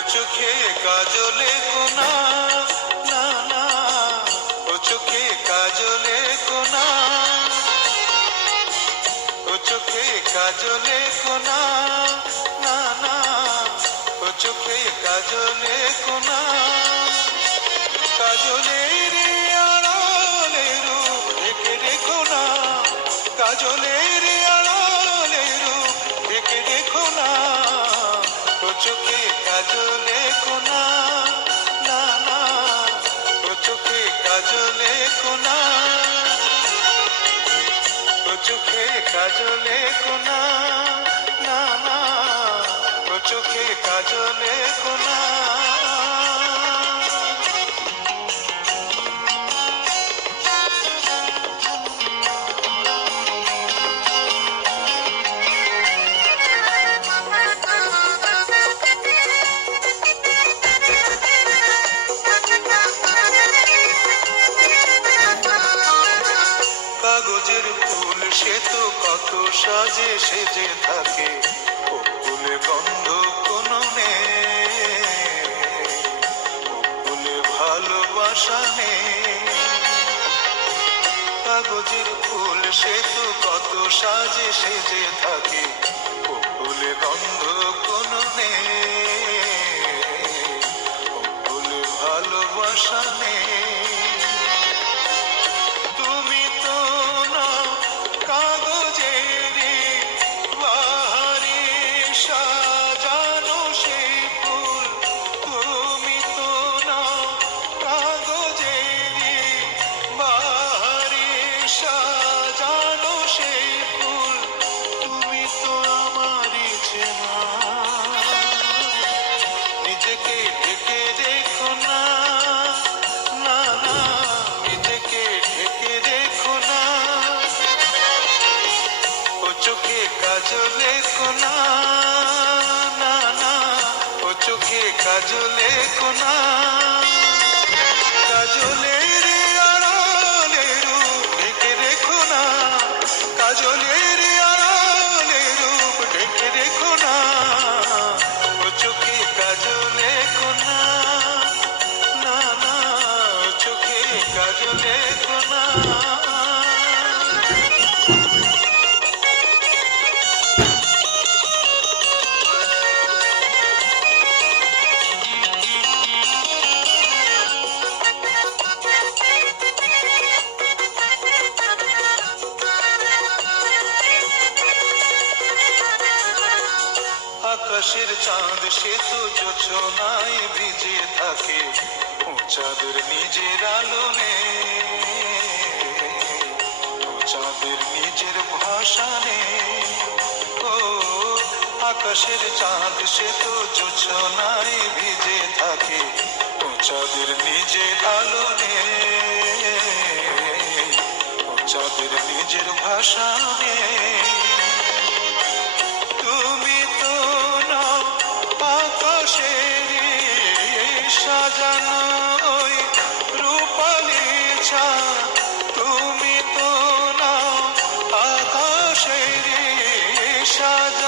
চোখে কাজলে কোনা, না না। ও চোখে কাজলে কোনা। ও চোখে কাজলে কোনা, না না। ও চোখে কাজলে কোনা। কাজলের আড়ালে রূপ ঢেকে কাজলের কাজলে কোনা, না না, ও চোখে কাজলে কোনা। ও চোখে কাজলে কোনা, না চোখে কাজলে কোনা। সাজে সেজে থাকে ফুলে গন্ধ কোনো ফুলে ভালোবাসা নেই। কাগজের ফুল সে তো কত সাজে সেজে থাকে ফুলে গন্ধ কাজলে কোনা কাজলের আড়ালে রূপ ঢেকে দেখো না কাজলের আড়ালে রূপ ঢেকে দেখো না, ও চোখে কাজলে কোনা, না না চোখে কাজলে কোনা। আকাশের চাঁদ, সে তো যোচনায় ভিজে থাকে। ও চাঁদের নিজের আলো ও চাঁদের নিজের ভাষা ও আকাশের চাঁদ, সে তো যোচনায় ভিজে থাকে। ও চাঁদের নিজের আলো ও চাঁদের নিজের ভাষা নেই সাজানো ওই রূপালি ছাদ তুমি তো না আকাশের সাজানো